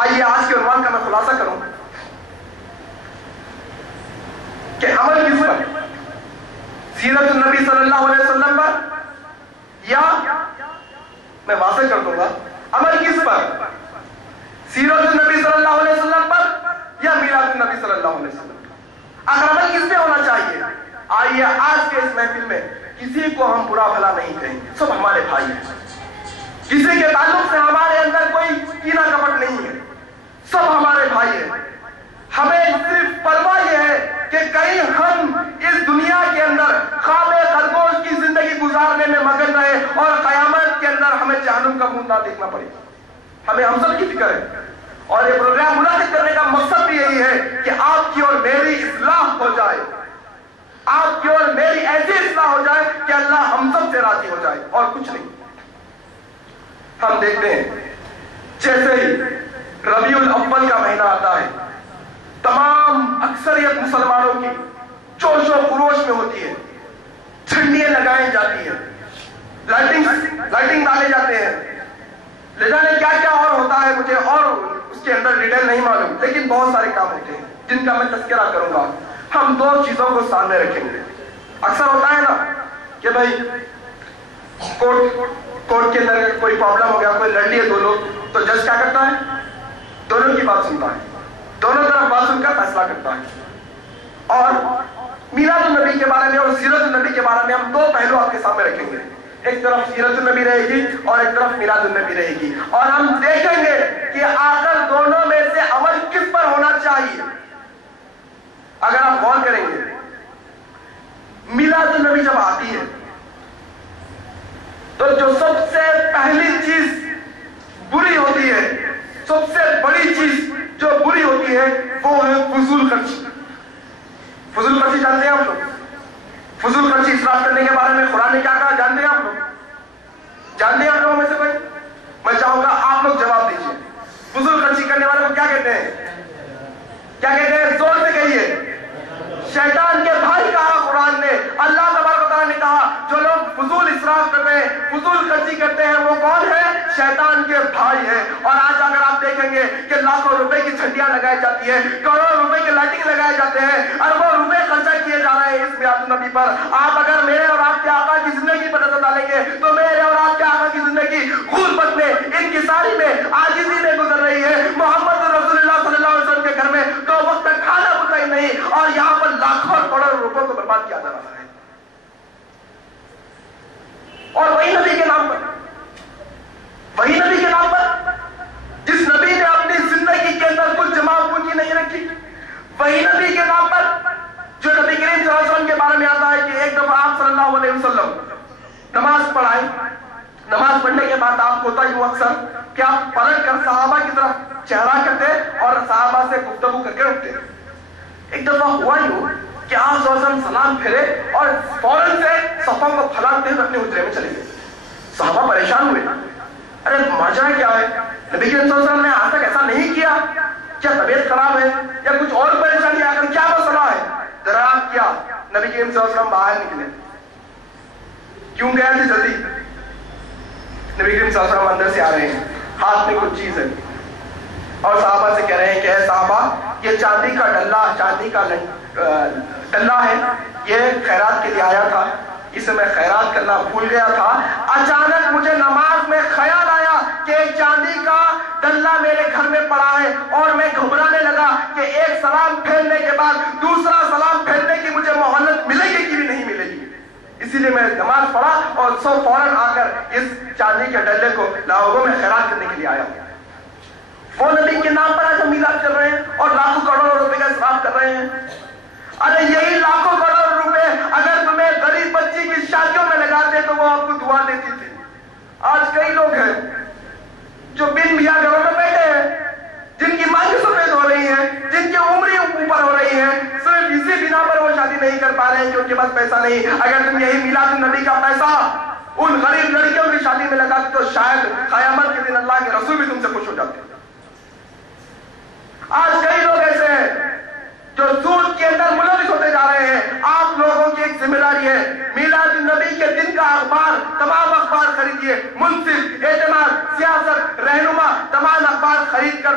آئیے آج کے عنوان کا میں خلاصہ کروں کہ عمل کس پر، سیرت النبی صلی اللہ علیہ وسلم پر، یا میں واضح کر دوں گا عمل کس پر، سیرت النبی صلی اللہ علیہ وسلم پر یا میلاد النبی صلی اللہ علیہ وسلم پر؟ اگر عمل کس پہ ہونا چاہیے، آئیے آج کے اس محفل میں کسی کو ہم برا بھلا نہیں کہیں گے، سب ہمارے بھائی ہیں، کسی کے تعلق سے ہمارے اندر کوئی کینہ کپٹ نہیں ہے، سب ہمارے بھائی ہیں۔ ہمیں صرف پرواہ یہ ہے کہ کہیں ہم اس دنیا کے اندر خواب خرگوش کی زندگی گزارنے میں مگن رہے اور قیامت کے اندر ہمیں جہنم کا منہ نہ دیکھنا پڑے، ہمیں ہم سب کی فکر ہے۔ اور یہ پروگرام منعقد کرنے کا مقصد بھی یہی ہے کہ آپ کی اور میری اصلاح ہو جائے، آپ کی اور میری ایسی اصلاح ہو جائے کہ اللہ ہم سب سے راضی ہو جائے، اور کچھ نہیں۔ ہم دیکھتے ہیں جیسے ہی ربیع الاول کا مہینہ آتا ہے، تمام اکثریت مسلمانوں کی جوش و خروش میں ہوتی ہے، جھنڈیاں لگائی جاتی ہیں، لائٹنگ ڈالے جاتے ہیں، لے جانے کیا کیا اور ہوتا ہے، مجھے اور اس کے اندر ڈیٹیل نہیں معلوم، لیکن بہت سارے کام ہوتے ہیں جن کا میں تذکرہ کروں گا۔ ہم دو چیزوں کو سامنے رکھیں گے۔ اکثر ہوتا ہے نا کہ بھائی کورٹ کے اندر کوئی پرابلم ہو گیا، کوئی لڑ لیے دو لوگ، تو جج کیا کرتا ہے؟ دونوں کی بات سنتا ہے، دونوں طرف بات سن کر فیصلہ کرتا ہے۔ اور میلاد النبی کے بارے میں اور سیرت النبی کے بارے میں ہم دو پہلو آپ کے سامنے رکھیں گے، ایک طرف سیرت النبی رہے گی اور ایک طرف میلاد النبی رہے گی، اور ہم دیکھیں گے کہ آخر دونوں میں سے عمل کس پر ہونا چاہیے۔ اگر آپ غور کریں گے، میلاد النبی جب آتی ہے تو جو سب سے پہلی چیز بری ہوتی ہے، سب سے بڑی چیز جو بری ہوتی ہے وہ ہے فضول خرچی۔ فضول خرچی جانتے ہیں آپ لوگ؟ فضول خرچی اسراف کرنے کے بارے میں قرآن نے کیا کہا جانتے ہیں آپ لوگ؟ جانتے ہیں آپ لوگوں میں سے کوئی؟ میں چاہوں گا آپ لوگ جواب دیجیے۔ فضول خرچی کرنے والے کو کیا کہتے ہیں؟ کیا کہتے ہیں؟ زور سے کہیے۔ شیطان کے بھائی کہا قرآن نے، اللہ تبارک و تعالیٰ نے کہا جو لوگ فضول اسراف کرتے ہیں، فضول خرچی کرتے ہیں، وہ کون ہے؟ شیطان کے بھائی ہیں۔ اور آج اگر آپ دیکھیں گے کہ لاکھوں روپے کی جھنڈیاں لگائی جاتی ہیں، کروڑوں روپے کی لائٹنگ لگائے جاتے ہیں، اربوں روپے خرچہ کیے جا رہے ہیں اس میلاد النبی پر، آپ اگر میرے اور آپ کے آقا کی زندگی پر نظر ڈالیں گے تو میرے اور آپ کے آقا کی زندگی غربت میں، انکساری میں، عاجزی میں گزر رہی ہے۔ محمد رسول اللہ صلی اللہ علیہ وسلم کے گھر میں 2 وقت تک کھانا پکا ہی نہیں، اور یہاں پر لاکھوں کروڑوں روپوں کو برباد کیا جا رہا ہے، اور وہی نبی کے نام پر، وہی نبی کے نام پر جس نبی نے اپنی زندگی کے اندر کچھ جمع پونجی نہیں رکھی، وہی نبی کے نام پر جو نبی کریم صلی اللہ علیہ وسلم کے بارے میں آتا ہے کہ ایک دفعہ آپ صلی اللہ علیہ وسلم نماز پڑھائیں، نماز پڑھنے کے بعد آپ ہوتا ہی وہ اکثر کہ آپ پلٹ کر صحابہ کی طرف چہرہ کرتے اور صحابہ سے گفتگو کر کے رکھتے۔ ایک دفعہ ہوا ہی ہو کہ آپ صلی اللہ علیہ وسلم سلام پھیرے اور فوراً سے صفوں کو پھیلاتے ہوئے اپنے حجرے میں چلے گئے۔ صحابہ پریشان ہوئے، ارے ماجرا کیا ہے؟ نبی کریم صلی اللہ علیہ وسلم نے آج تک ایسا نہیں کیا، کیا طبیعت خراب ہے یا کچھ اور پریشانی آ کر کیا مسئلہ ہے؟ دریافت کیا، نبی کریم صلی اللہ علیہ وسلم باہر نکلے۔ کیوں گئے تھے جلدی؟ نبی کریم صلی اللہ علیہ وسلم اندر سے آ رہے ہیں، ہاتھ میں کچھ چیز ہے، اور صحابہ سے کہہ رہے ہیں کہ اے صحابہ، یہ چاندی کا ڈلہ، چاندی کا ڈلہ ہے، یہ خیرات کے لیے آیا تھا، اسے میں خیرات کرنا بھول گیا تھا، اچانک مجھے نماز میں خیال آیا کہ ایک چاندی کا ڈلہ میرے گھر میں پڑا ہے، اور میں گھبرانے لگا کہ ایک سلام پھیرنے کے بعد دوسرا سلام پھیرنے کی مجھے مہلت ملے گی کہ بھی نہیں ملے گی، اسی لیے میں نماز پڑھا اور فوراً آ کر اس چاندی کے ڈلے کو لوگوں میں خیرات کرنے کے لیے آیا۔ وہ نبی کے نام پر آج ہم میلاد کر رہے ہیں اور لاکھوں کروڑوں روپے کا اسراف کر رہے ہیں۔ ارے یہی لاکھوں کروڑ روپے اگر تمہیں غریب بچی کی شادیوں میں لگاتے تو وہ آپ کو دعا دیتی تھی۔ آج کئی لوگ ہیں جو بن بیاہ گھروں میں بیٹھے ہیں، جن کی مانگیں سفید ہو رہی ہیں، جن کی عمریں اوپر ہو رہی ہیں، صرف اسی بنا پر وہ شادی نہیں کر پا رہے ہیں کہ ان کے پاس پیسہ نہیں۔ اگر تم یہی میلاد النبی کا پیسہ ان غریب لڑکیوں کی شادی میں لگاتے تو شاید قیامت کے دن اللہ کے رسول بھی تم سے خوش ہو جاتے۔ آج کئی لوگ ایسے ہیں جو سود کے اندر ملوث ہوتے جا رہے ہیں۔ آپ لوگوں کی ایک ذمہ داری ہے، میلاد النبی کے دن کا اخبار، تمام اخبار خریدیے، منصف، اعتماد، سیاست، رہنما، تمام اخبار خرید کر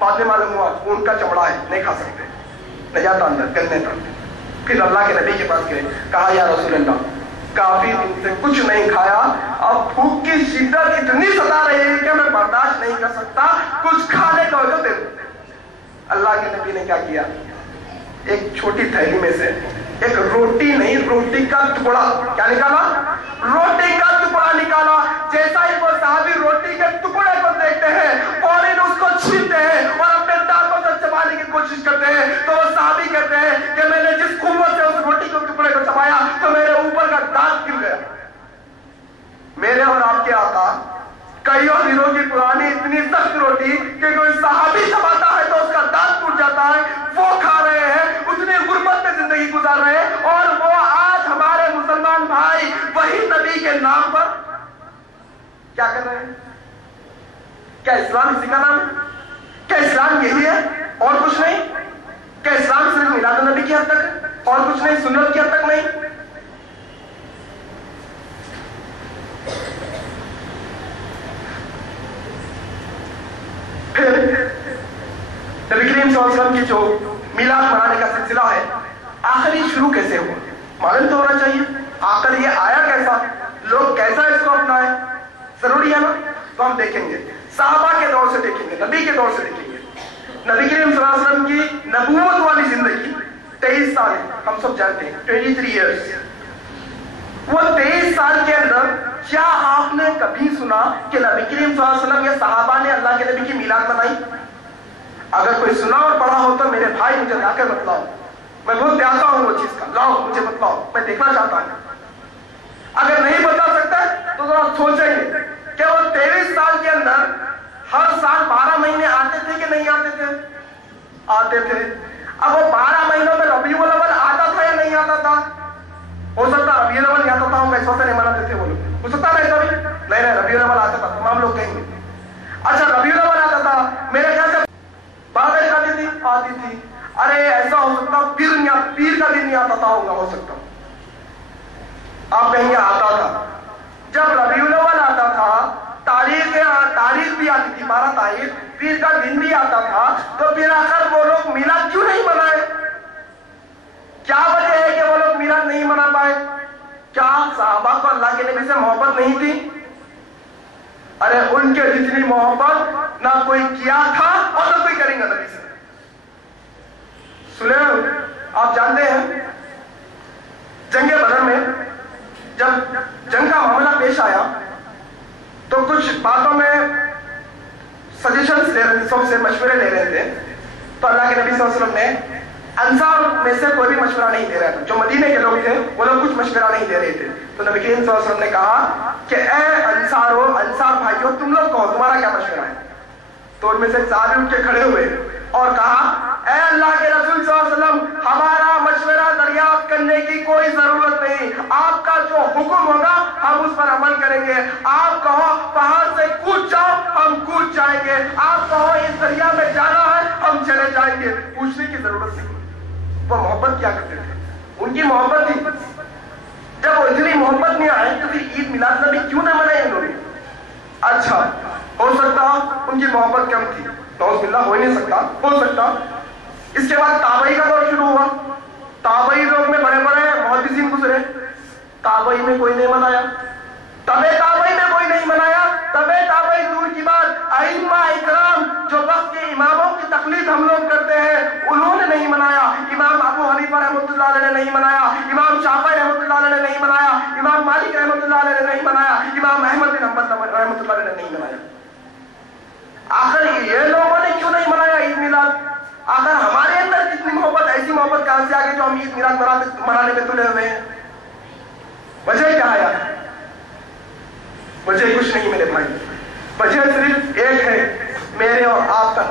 بعد میں معلوم ہوا اون کا چمڑا ہے، نہیں کھا سکتے، نہ جاتا اندر گلنے تک۔ پھر اللہ کے نبی کے پاس گئے، کہا یا رسول اللہ کافی دن سے کچھ نہیں کھایا، اب بھوک کی شدت اتنی ستا رہی ہے کہ میں برداشت نہیں کر سکتا، کچھ کھانے کا ہو تو دے دو۔ اللہ کے نبی نے کیا کیا، ایک چھوٹی تھیلی میں سے ایک روٹی نہیں، روٹی کا ٹکڑا، کیا نکالا؟ روٹی کا ٹکڑا نکالا۔ جیسا ہی وہ صحابی روٹی کے ٹکڑے کو دیکھتے ہیں فوراً اس کو چھینتے ہیں اور اپنے دانتوں سے چبانے کی کوشش کرتے ہیں، تو وہ صحابی کہتے ہیں کہ میں نے جس قوت سے اس روٹی کے ٹکڑے کو چبایا تو میرے اوپر کا دانت گر گیا۔ میرے اور آپ کے آقا کئیوں دنوں کی پرانی اتنی سخت روٹی کہ کوئی صحابی چباتا ہے تو اس کا دانت ٹوٹ جاتا ہے، وہ کھا رہے ہیں، اتنی غربت میں زندگی گزار رہے ہیں، اور وہ آج ہمارے مسلمان بھائی وہی نبی کے نام پر کیا کر رہے ہیں؟ کیا اسلام اسی کا نام ہے؟ کیا اسلام یہی ہے اور کچھ نہیں؟ کیا اسلام صرف میلاد النبی کی حد تک ہے اور کچھ نہیں، سنت کی حد تک نہیں؟ پھر نبی کریم صلی اللہ علیہ وسلم کی جو میلاد منانے کا سلسلہ ہے، آخر یہ شروع کیسے ہوا؟ معلوم تو ہونا چاہیے آخر یہ آیا کیسا، لوگ کیسا اس کو اپنائے، ضروری ہے نا؟ تو ہم دیکھیں گے، صحابہ کے دور سے دیکھیں گے، نبی کے دور سے دیکھیں گے۔ نبی کریم صلی اللہ علیہ وسلم کی نبوت والی زندگی 23 سال ہے، ہم سب جانتے ہیں 23 ایئرس۔ وہ 23 سال کے اندر کیا آپ نے کبھی سنا کہ نبی کریم صلی اللہ علیہ وسلم یا صحابہ نے اللہ کے نبی کی میلاد منائی؟ اگر کوئی سنا اور پڑھا ہو تو میرے بھائی مجھے لا کر بتلاؤ، میں بہت پیاسا ہوں وہ چیز کا، لاؤ مجھے بتلاؤ، میں دیکھنا چاہتا ہوں۔ اگر نہیں بتا سکتا تو ذرا سوچیں گے کہ وہ 23 سال کے اندر ہر سال 12 مہینے آتے تھے کہ نہیں آتے تھے؟ آتے تھے۔ اب وہ 12 مہینوں میں ربیع الاول آتا تھا یا نہیں آتا تھا؟ ہو سکتا ربیع الاول نہیں آتا تھا، ہم اس وقت نہیں مناتے تھے وہ لوگ، ہو سکتا ہے ایسا بھی؟ نہیں ربیع الاول آتا تھا، تمام لوگ کہیں گے اچھا ربیع الاول آتا تھا، میرے خیال سے بارہ آتی تھی، آتی تھی۔ ارے ایسا ہو سکتا پیر کا دن نہیں آتا تھا، ہوگا ہو سکتا، آپ کہیں گے آتا تھا۔ جب ربیع الاول آتا تھا، تاریخ بھی آتی تھی، 12 تاریخ، پیر کا دن بھی آتا تھا، تو پھر آخر وہ لوگ میلاد کیوں نہیں منائے؟ کیا وجہ ہے کہ وہ لوگ میلاد نہیں منا پائے؟ کیا صحابہ کو اللہ کے نبی سے محبت نہیں تھی؟ ارے ان کے جتنی محبت نہ کوئی کیا تھا اور نہ کوئی کریں گا نبی سے۔ سلیم آپ جانتے ہیں جنگ بدر میں جب جنگ کا معاملہ پیش آیا تو کچھ باتوں میں سجیشنز لے رہے تھے، سب سے مشورے لے رہے تھے، تو اللہ کے نبی صلی اللہ علیہ وسلم نے انصار میں سے کوئی بھی مشورہ نہیں دے رہا تھا، جو مدینے کے لوگ تھے وہ لوگ کچھ مشورہ نہیں دے رہے تھے، تو نبی کریم صلی اللہ علیہ وسلم نے کہا کہ اے انصار بھائیو تم لوگ کہو تمہارا کیا مشورہ ہے؟ تو ان میں سے ایک صحابی اٹھ کے کھڑے ہوئے اور کہا اے اللہ کے رسول صلی اللہ علیہ وسلم ہمارا مشورہ دریافت کرنے کی کوئی ضرورت نہیں، آپ کا جو حکم ہوگا ہم اس پر عمل کریں گے، آپ کہو پہاڑ سے کود جاؤ ہم کود جائیں گے، آپ کہو اس دریا میں جانا ہے ہم چلے جائیں گے، پوچھنے کی ضرورت نہیں۔ وہ محبت کیا کرتے تھے، ان کی محبت تھی۔ جب وہ اتنی محبت میں آئے تو پھر عید میلاد نبی کیوں نہ منائے انہوں نے؟ اچھا ہو سکتا ان کی محبت کم تھی، نعوذ باللہ، ہو ہی نہیں سکتا، ہو سکتا۔ اس کے بعد تابعی کا دور شروع ہوا، تابعی لوگ میں بڑے بڑے محدثین گزرے، تابعی میں کوئی نہیں منایا، تبع تابعی میں کوئی نہیں منایا، تبع تابعی دور کی بات، ائمہ اکرام جو وقت کے اماموں کی تقلید ہم لوگ کرتے ہیں انہوں نے نہیں منایا، امام ابو حنیفہ رحمۃ اللہ علیہ نے نہیں منایا، امام شافعی رحمۃ اللہ علیہ نے نہیں منایا، امام مالک رحمۃ اللہ علیہ نے نہیں منایا، امام احمد بن حنبل رحمۃ اللہ علیہ نے نہیں منایا۔ آخر یہ لوگوں نے کیوں نہیں منایا عید میلاد؟ آخر ہمارے اندر کتنی محبت، ایسی محبت کہاں سے آگے جو ہم عید میلاد منانے میں تلے ہوئے ہیں؟ وجہ کیا ہے؟ وجہ کچھ نہیں میرے بھائی، وجہ صرف ایک ہے، میرے اور آپ کا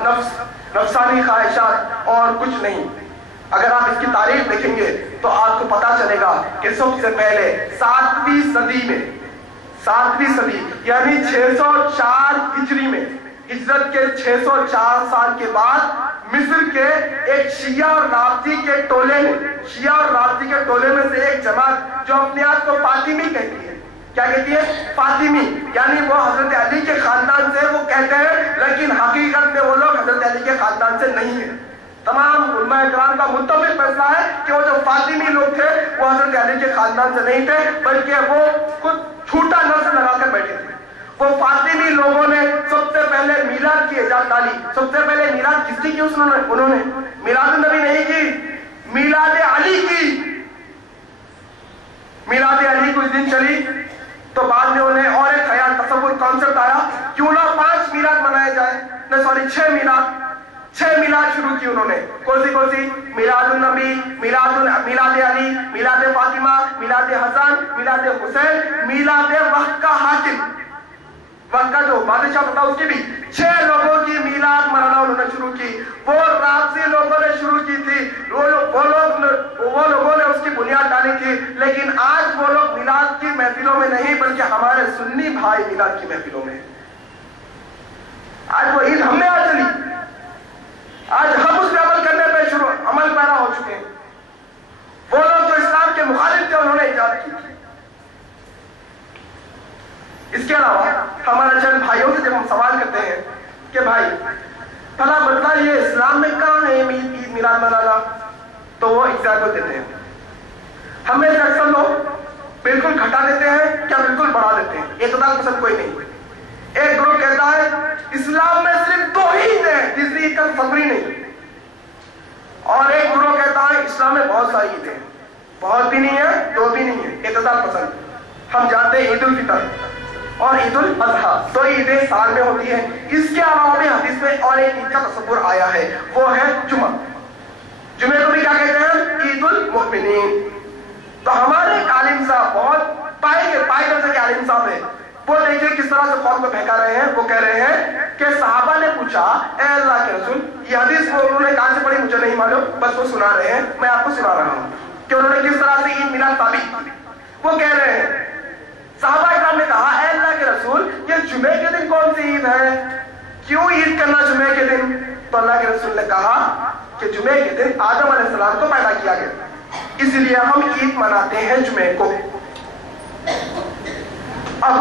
نفسانی خواہشات اور کچھ نہیں۔ اگر آپ اس کی تاریخ دیکھیں گے تو آپ کو پتا چلے گا کہ سب سے پہلے 7ویں صدی میں، 7ویں صدی یعنی 604 ہجری میں، ہجرت کے 604 سال کے بعد مصر کے ایک شیعہ اور رافضی کے ٹولے میں سے ایک جماعت جو اپنے آپ کو فاطمی کہتی ہے، کیا کہتی ہے؟ فاطمی، یعنی وہ حضرت علی کے خاندان سے وہ کہتے ہیں لیکن حقیقت میں وہ لوگ حضرت علی کے خاندان سے نہیں ہے۔ تمام علماء کرام کا متفق فیصلہ ہے کہ وہ جو فاطمی لوگ تھے وہ حضرت علی کے خاندان سے نہیں تھے، بلکہ وہ خود جھوٹا نسل لگا کر بیٹھے تھے۔ وہ فاطمی لوگوں نے سب سے پہلے میلاد کی ایجاد ڈالی۔ سب سے پہلے میلاد کس کی انہوں نے میلاد النبی نہیں کی، میلاد علی کی۔ میلاد علی کچھ دن چلی تو بعد میں انہیں اور ایک خیال تصور کانسیپٹ آیا، کیوں نہ 5 میلاد منائے جائے، 6 میلاد شروع کی انہوں نے۔ کون سی؟ میلاد النبی، میلاد علی، میلاد فاطمہ، میلاد حسن، میلاد حسین، میلاد وقت کا حاکم، وقت کا جو بادشاہ تھا اس کی بھی 6 لوگوں کی میلاد منانا انہوں نے شروع کی۔ وہ رافضی لوگوں نے شروع کی تھی، وہ لوگوں نے اس کی بنیاد ڈالی تھی، لیکن آج وہ لوگ میلاد کی محفلوں میں نہیں بلکہ ہمارے سنی بھائی میلاد کی محفلوں میں۔ آج وہ عید ہم نے آ چلی، آج ہم اس پہ عمل کرنے پہ عمل پیرا ہو چکے ہیں۔ وہ لوگ جو اسلام کے مخالف تھے انہوں نے ایجاد کی تھی۔ اس کے علاوہ ہمارے چند بھائیوں سے جب ہم سوال کرتے ہیں کہ بھائی بھلا بدلا یہ اسلام میں کہاں ہے عید میلاد منانا، تو وہ ایگزامپل دیتے ہیں۔ ہمیں سے اکثر لوگ بالکل گھٹا دیتے ہیں کیا بالکل بڑھا دیتے ہیں، اعتدال پسند کوئی نہیں۔ ایک گروپ کہتا ہے اسلام میں صرف 2 عید ہیں، تیسری عید کا تصور ہی نہیں، اور ایک گروہ کہتا ہے اسلام میں بہت ساری عیدیں ہیں، بہت بھی نہیں ہے 2 بھی نہیں ہے، اعتدال پسند۔ ہم جانتے ہیں عید الفطر اور عید الاضحیٰ 2 عیدیں سال میں ہوتی ہیں۔ اس کے علاوہ بھی حدیث میں اور ایک عید کا تصور آیا ہے، وہ ہے جمعہ۔ جمعے کو بھی کیا کہتے ہیں؟ عید المؤمنین۔ تو ہمارے ایک عالم صاحب بہت پائے درجے کے عالم صاحب ہیں، وہ دیکھیں کس طرح سے قوم کو بہکا رہے ہیں۔ وہ کہہ رہے ہیں کہ صحابہ نے پوچھا اے اللہ کے رسول، یہ حدیث وہ انہوں نے کہاں سے پڑھی مجھے نہیں معلوم، بس وہ سنا رہے ہیں، میں آپ کو سنا رہا ہوں کہ انہوں نے کس طرح سے عید میلاد ثابت کی۔ وہ کہہ رہے ہیں صحابہ اکرام نے کہا اے اللہ کے رسول یہ جمعے کے دن کون سی عید ہے، کیوں عید کرنا جمعے کے دن؟ تو اللہ کے رسول نے کہا کہ جمعے کے دن آدم علیہ السلام کو پیدا کیا گیا، اس لیے ہم عید مناتے ہیں جمعے کو۔ اب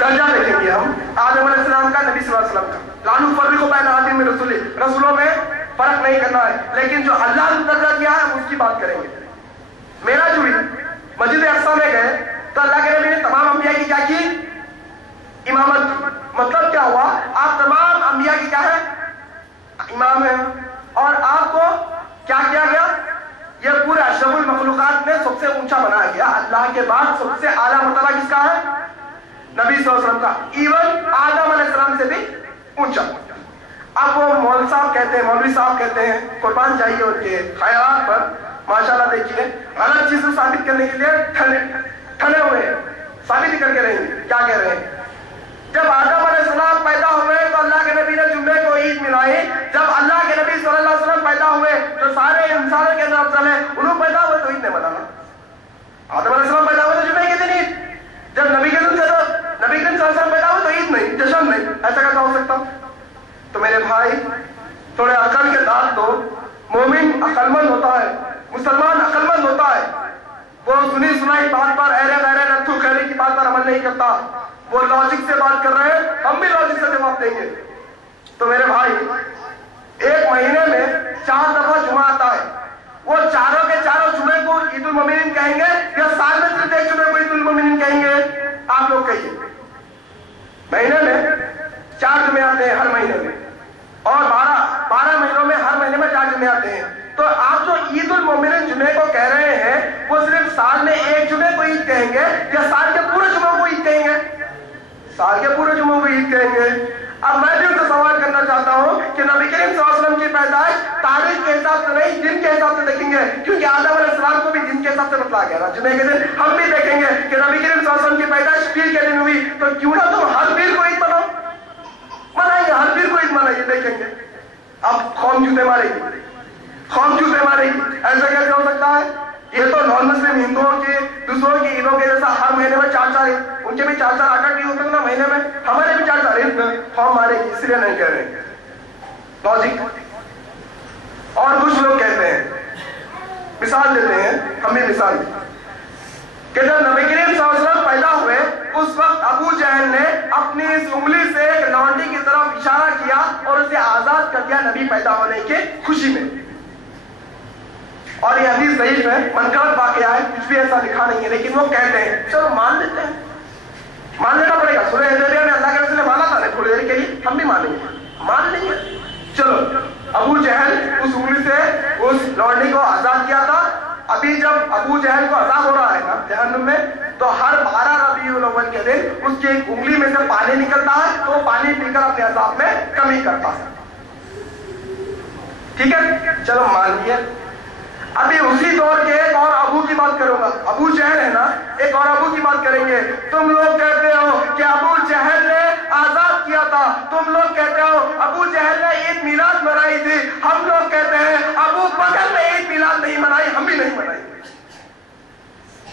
درجہ دیکھیں گے ہم آدم علیہ السلام کا، نبی صلی اللہ علیہ وسلم کا۔ لا نفرق بین احد من رسلہ، رسولوں میں فرق نہیں کرنا ہے، لیکن جو اللہ نے درجہ دیا ہے ہم اس کی بات کریں گے۔ معراج ہوئی، مسجد اقصی میں گئے تو اللہ کے نبی نے تمام انبیاء کی کیا کی؟ امامت کی۔ مطلب کیا ہوا؟ آپ تمام انبیاء کی کیا ہے؟ امام ہیں، اور آپ کو کیا کیا گیا؟ یہ پورے اشرف المخلوقات میں سب سے اونچا بنایا گیا۔ اللہ کے بعد سب سے اعلیٰ مرتبہ کس کا ہے؟ نبی صلی اللہ علیہ وسلم کا، ایون آدم علیہ السلام سے بھی اونچا۔ اب وہ مولوی صاحب کہتے ہیں قربان جائیے ان کے خیالات پر، ماشاءاللہ دیکھیے غلط چیز کو ثابت کرنے کے لیے ٹھنے ہوئے ہیں، ثابت ہی کر کے رہیں گے۔ کیا کہہ رہے ہیں؟ جب آدم علیہ السلام پیدا ہوئے تو اللہ کے نبی نے جمعے کو عید ملائی۔ جب اللہ کے نبی صلی اللہ علیہ وسلم پیدا ہوئے جو سارے انسانوں کے اندر افضل ہیں، انہوں پیدا ہوئے تو عید نہیں منانا۔ آدم علیہ السلام پیدا ہوئے تو جمعے کے دن عید، جب نبی کے دن صلی اللہ علیہ وسلم پیدا ہوئے تو عید نہیں، جشن نہیں، ایسا کیسا ہو سکتا؟ تو میرے بھائی تھوڑے عقل کے دانت دو۔ مومن عقل مند ہوتا ہے، مسلمان عقل مند ہوتا ہے، وہ سنی سنائی بات پر ایرے غیرے نتھو خیرے کی بات پر عمل نہیں کرتا، وہ لاجک سے بات کر رہے ہیں، ہم بھی لاجک سے جواب دیں گے۔ تو میرے بھائی ایک مہینے میں 4 دفعہ جمعہ آتا ہے، وہ چاروں کے چاروں جمعے کو عید المؤمنین کہیں گے یا سال میں صرف ایک جمعے کو عید المؤمنین کہیں گے؟ آپ لوگ کہیے۔ مہینے میں 4 جمعے آتے ہیں ہر مہینے میں، اور 12 مہینوں میں ہر مہینے میں 4 جمعے آتے ہیں۔ تو آپ جو عید المؤمنین جمعے کو کہہ رہے ہیں وہ صرف سال میں ایک جمعے کو عید کہیں گے یا سال کے پورے جمعوں کو عید کہیں گے؟ سال کے پورے جمعوں کو عید کہیں گے۔ اب میں بھی ان سے سوال کرنا چاہتا ہوں کہ نبی کریم صلی اللہ علیہ وسلم کی پیدائش تاریخ کے حساب سے نہیں دن کے حساب سے دیکھیں گے، کیونکہ آدم علیہ السلام کو بھی دن کے حساب سے بتلایا گیا نا جمعے کے دن۔ ہم بھی دیکھیں گے کہ نبی کریم صلی اللہ علیہ وسلم کی پیدائش پیر کے دن ہوئی، تو کیوں نہ تم ہر پیر کو عید منائیے، ہر پیر کو عید منائیے، دیکھیں گے۔ اب قوم جوتے مارے گی، قوم جوتے مارے گی، ایسا کیسے ہو سکتا ہے؟ یہ تو نان مسلم ہندوؤں کے دوسروں کی عیدوں کے جیسا ہر مہینے میں 4 ان کے بھی 4 8 عید ہوتے ہیں نا مہینے میں، ہمارے بھی 4 عید میں قوم مارے گی، اس لیے نہیں کہہ رہے لاجک۔ اور کچھ لوگ کہتے ہیں، مثال دیتے ہیں، ہم بھی مثال کہ جب نبی کریم صلی اللہ علیہ وسلم پیدا ہوئے اس وقت ابو جہل نے اپنی اس انگلی سے ایک لونڈی کی طرف اشارہ کیا اور اسے آزاد کر دیا نبی پیدا ہونے کی خوشی میں. اور یہ حدیث ضعیف ہے، منقرض واقعہ ہے، کچھ بھی ایسا لکھا نہیں ہے، لیکن وہ کہتے ہیں چلو مان لیتے ہیں، مان لینا پڑے گا. سورہ حدیبیہ میں اللہ کے رسول نے مانا تھا تھوڑی دیر کے لیے، ہم بھی مانیں گے، مان لیں گے. چلو ابو جہل اس انگلی سے اس لونڈی کو آزاد کیا تھا. ابھی جب ابو جہل کو عذاب ہو رہا ہے نا جہنم میں، تو ہر 12 ربیع الاول کے دن اس کی ایک انگلی میں سے پانی نکلتا ہے تو وہ پانی پی کر اپنے عذاب میں کمی کرتا ہے. ٹھیک ہے، چلو مان لیے. ابھی اسی دور کے ایک اور ابو کی بات کروں گا. ابو جہل ہے نا، ایک اور ابو کی بات کریں گے. تم لوگ کہتے ہو کہ ابو جہل نے آزاد کیا تھا، تم لوگ کہتے ہو ابو جہل نے عید میلاد منائی تھی، ہم لوگ کہتے ہیں ابو بکر نے عید میلاد نہیں منائی، ہم بھی نہیں منائیں گے.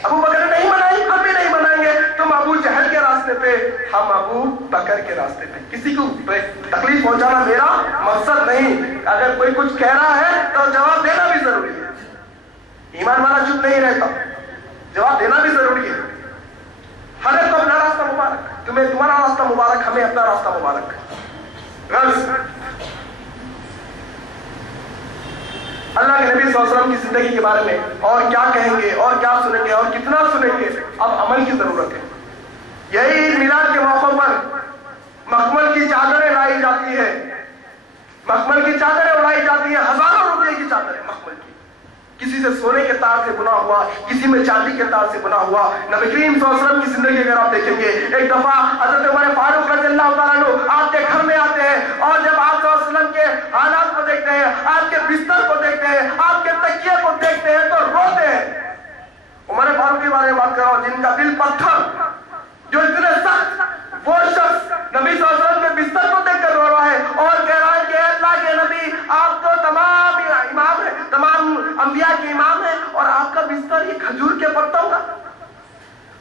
ابو بکر نے نہیں منائی، ہم بھی نہیں منائیں گے. تم ابو جہل کے راستے پہ، ہم ابو بکر کے راستے پہ. کسی کو تکلیف پہنچانا میرا مقصد نہیں. اگر کوئی کچھ کہہ رہا ہے تو جواب دینا بھی ضروری ہے. ایمان والا چپ نہیں رہتا، جواب دینا بھی ضروری ہے. ہر ایک کو اپنا راستہ مبارک، تمہیں تمہارا راستہ مبارک، ہمیں اپنا راستہ مبارک. غرض اللہ کے نبی صلی اللہ علیہ وسلم کی زندگی کے بارے میں اور کیا کہیں گے اور کیا سنیں گے اور کتنا سنیں گے، اب عمل کی ضرورت ہے. یہی عید میلاد کے موقع پر مخمل کی چادریں لائی جاتی ہے، مخمل کی چادریں اڑائی جاتی ہیں، ہزاروں روپے کی چادریں مخمل کی. کسی سے سونے کے تار سے بنا ہوا، کسی میں چاندی کے تار سے بنا ہوا. نبی کریم صلی اللہ علیہ وسلم کی زندگی اگر آپ دیکھیں گے، ایک دفعہ حضرت عمر فاروق رضی اللہ تعالیٰ عنہ آپ کے گھر میں آتے ہیں اور جب آپ صلی اللہ علیہ وسلم کے حالات کو دیکھتے ہیں، آپ کے بستر کو دیکھتے ہیں، آپ کے تکیے کو دیکھتے ہیں تو روتے ہیں. عمر فاروق کے بارے میں بات کر رہا ہوں جن کا دل پتھر، جو اتنے سخت، وہ شخص نبی صلی اللہ علیہ وسلم کے بستر کو دیکھ کر رو رہا ہے اور کہہ رہا ہے کہ اللہ کے نبی آپ تو تمام امام ہیں، تمام انبیاء کے امام ہیں، اور آپ کا بستر یہ کھجور کے پتوں کا.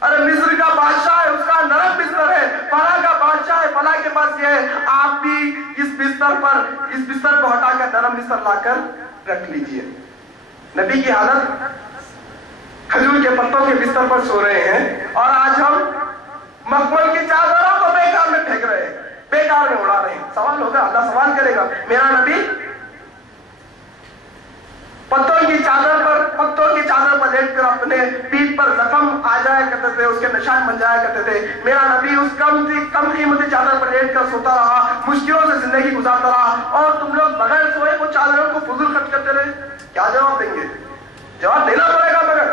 ارے مصر کا بادشاہ ہے، اس کا نرم بستر ہے، فلاں کا بادشاہ ہے، فلاں کے پاس یہ ہے، آپ بھی اس بستر کو ہٹا کر نرم بستر لا کر رکھ لیجئے. نبی کی حالت کھجور کے پتوں کے بستر پر سو رہے ہیں، اور آج ہم مخمل کی چادروں کو بیکار میں پھینک رہے ہیں، بیکار میں اڑا رہے ہیں. سوال ہوگا، اللہ سوال کرے گا، میرا نبی پتوں کی چادر پر لیٹ کر اپنے پیٹھ پر زخم آ جایا کرتے تھے، اس کے نشان بن جایا کرتے تھے. میرا نبی اس کم قیمتی چادر پر لیٹ کر سوتا رہا، مشکلوں سے زندگی گزارتا رہا، اور تم لوگ بغیر سوئے وہ چادروں کو فضول خرچ کرتے رہے. کیا جواب دیں گے؟ جواب دینا پڑے گا، مگر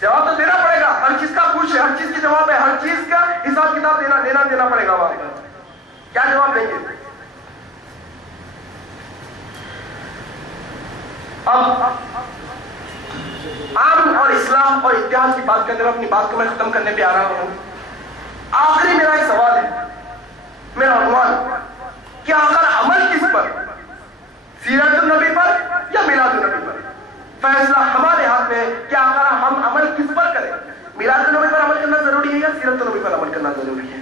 جواب تو دینا پڑے گا. ہر چیز کا پوچھ ہے، ہر چیز کی جواب ہے، ہر چیز کا حساب کتاب دینا پڑے گا. وہاں کیا جواب دیں گے؟ اب امن اور اسلام اور اتحاد کی بات کرتے ہوئے اپنی بات کو میں ختم کرنے پہ آ رہا ہوں. آخری میرا ایک سوال ہے، میرا عنوان، کہ آخر عمل کس پر، سیرت النبی پر یا میلاد النبی پر؟ فیصلہ ہمارے ہاتھ میں کہ آخر ہم عمل کس پر کریں. میلاد النبی پر عمل کرنا ضروری ہے یا سیرت النبی پر عمل کرنا ضروری ہے؟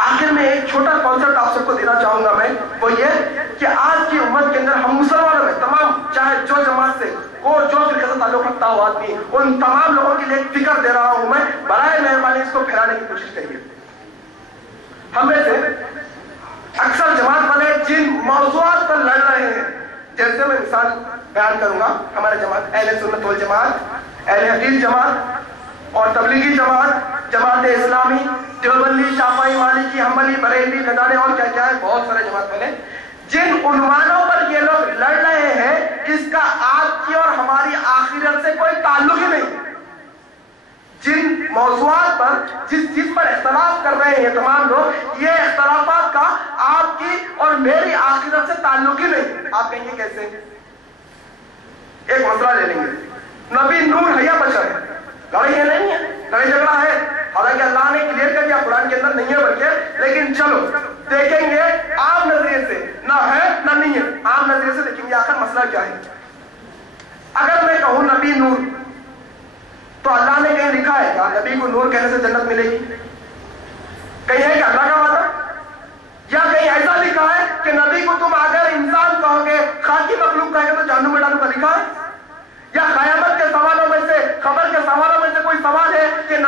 آخر میں ایک چھوٹا کانسیپٹ آپ سب کو دینا چاہوں گا میں، وہ یہ کہ آج کی امت کے اندر ہم مسلمانوں میں تمام، چاہے جو جماعت سے اور جو فرقے سے تعلق رکھتا ہو آدمی، ان تمام لوگوں کے لیے ایک فکر دے رہا ہوں میں، برائے مہربانی اس کو پھیلانے کی کوشش کریے. ہم میں سے اکثر جماعت والے جن موضوعات پر لڑ رہے ہیں، جیسے میں مثال بیان کروں گا، ہمارے جماعت اہل سنت والجماعت، اہل حدیث جماعت اور تبلیغی جماعت، جماعت اسلامی، دیوبندی، شافعی، مالکی، حنبلی، بریلوی، قدانے اور کیا ہے، بہت سارے جماعت والے جن عنوانوں پر یہ لوگ لڑ رہے ہیں، اس کا آپ کی اور ہماری آخرت سے کوئی تعلق ہی نہیں. جن موضوعات پر جس چیز پر اختلاف کر رہے ہیں یہ تمام لوگ، یہ اختلافات کا آپ کی اور میری آخرت سے تعلق ہی نہیں. آپ کہیں گے کیسے؟ ایک مسئلہ لے لیں گے، نبی نور ہے یا بشر ہے؟ لڑائی ہے نہیں ہے، لڑائی جھگڑا ہے، حالانکہ اللہ نے کلیئر کر دیا قرآن کے اندر نہیں ہے بلکہ، لیکن چلو دیکھیں گے عام نظریے سے، نہ ہے نہ نہیں ہے، عام نظریے سے دیکھیں گے آخر مسئلہ کیا ہے. اگر میں کہوں نبی نور، تو اللہ نے کہیں لکھا ہے کہ نبی کو نور کہنے سے جنت ملے گی؟ کہیں ہے کہ اللہ کا وعدہ؟ یا کہیں ایسا لکھا ہے کہ نبی کو تم اگر انسان کہو گے، خاکی مخلوق کہے گے تو جہنم میں ڈالوں کا لکھا ہے؟ یا قیامت کے سوالوں میں سے، خبر کے سوالوں میں سے کوئی سوال ہے